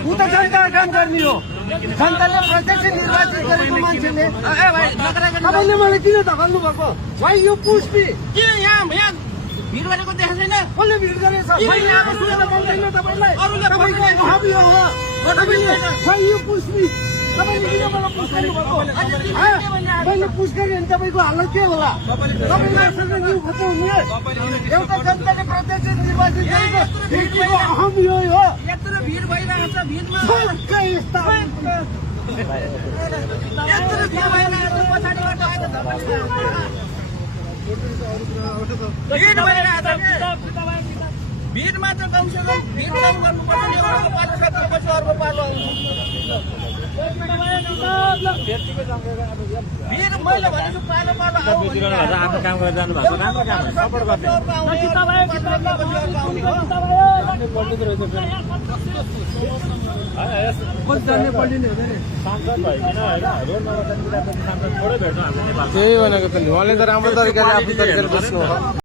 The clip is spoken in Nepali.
ऊ त जनताको काम गर्ने हो। जनताले प्रत्यक्ष निर्वाचित गरेको मान्छेले तपाईँले मलाई किन धकाल्नु भएको? भाइ यो पुष्टि किन यहाँ भिड गरेको देखाएको छैन? कसले भिड गरेछ? मैले आएको सुनेर बोल्दैन तपाईँलाई। तपाईँको हबी हो। भाइ यो पुष्टि तपाईँले किन मलाई पुस गर्नुभएको? मैले पुस गरेँ भने तपाईँको हालत के होला? तपाईँले यसरी न्यु खोज्नु हुने? एउटा जनताले प्रत्यक्ष निर्वाचित गरेको व्यक्तिको हबी हो यो। यत्रो भिड भइरहेको छ, भिडमा ठ्याक्कै यस्ता यत्रो भिड भइरहेको छ, पछाडिबाट आएर भिड भइरहेको छ। भिडमा त कमसेकम भिड कम गर्नुपर्छ नि। एउटा पालो सकेपछि अर्को पालो आउँछ। भिड मैले भनेको पालो पालो आफ्नो काम गरेर जानु भएको राम्रो काम हो, सपोर्ट गर्ने सांसद भइकन होइन रोड नम्बर सांसद थोरै भेट्छौँ हाम्रो नेपाल। त्यही भनेको त उहाँले त राम्रो तरिकाले आफ्नो तरिकाले बुझ्नु हो।